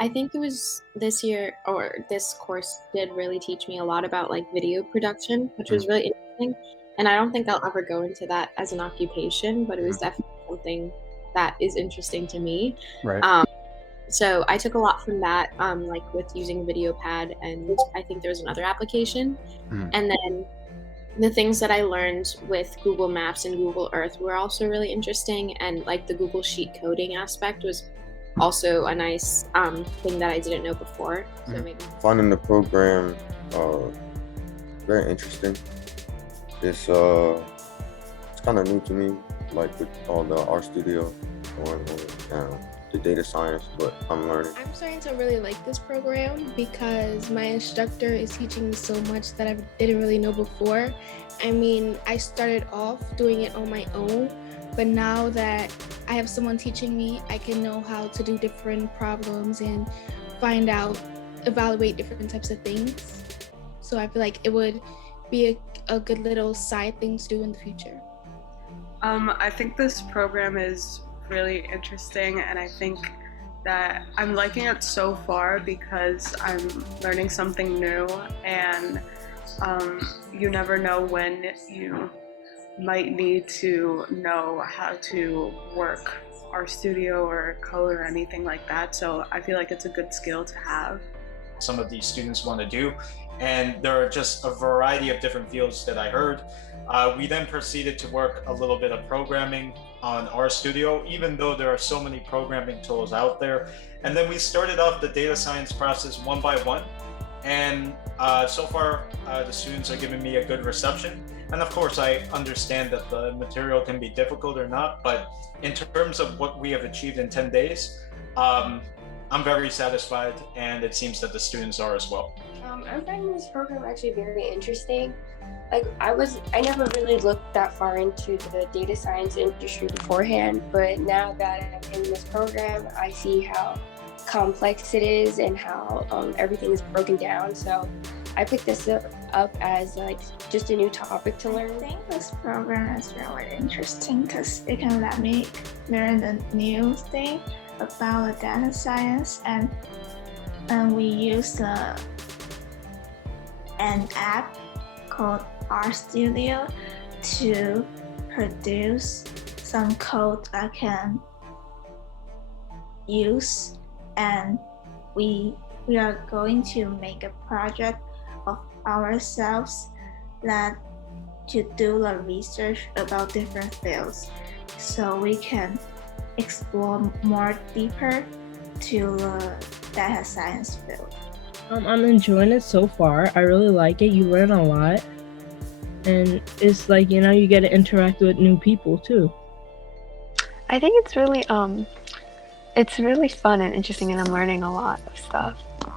I think it was this year or this course did really teach me a lot about like video production, which was Mhm, really interesting. And I don't think I'll ever go into that as an occupation, but it was mhm. definitely something that is interesting to me. Right. Um, so I took a lot from that, like with using VideoPad, and I think there was another application. Mhm. And then the things that I learned with Google Maps and Google Earth were also really interesting, and like the Google Sheet coding aspect was also a nice thing that I didn't know before. So Mhm. maybe Finding the program very interesting. It's it's kind of new to me, like with all the art studio going on and the data science, but I'm learning. I'm starting to really like this program because my instructor is teaching me so much that I didn't really know before. I mean, I started off doing it on my own, but now that I have someone teaching me, I can know how to do different problems and find out, evaluate different types of things. So I feel like it would be a good little side thing to do in the future. I think this program is really interesting, and I think that I'm liking it so far because I'm learning something new, and you never know when you might need to know how to work our studio or code or anything like that. So I feel like it's a good skill to have. Some of these students want to do. And there are just a variety of different fields that I heard. We then proceeded to work a little bit of programming on our studio, even though there are so many programming tools out there. And then we started off the data science process one by one. And so far, the students are giving me a good reception. And of course, I understand that the material can be difficult or not, but in terms of what we have achieved in 10 days, um, I'm very satisfied, and it seems that the students are as well. I'm finding this program actually very interesting. Like I never really looked that far into the data science industry beforehand, but now that I'm in this program, I see how complex it is and how everything is broken down. So I picked this up as like just a new topic to I learn. think this program is really interesting because it can let me learn a new thing about the data science and we use an app called RStudio to produce some code I can use, and we are going to make a project of ourselves that to do the research about different fields so we can explore more deeper to the data science field. I'm enjoying it so far. I really like it. You learn a lot. And it's like, you get to interact with new people too. I think it's really fun and interesting, and I'm learning a lot of stuff.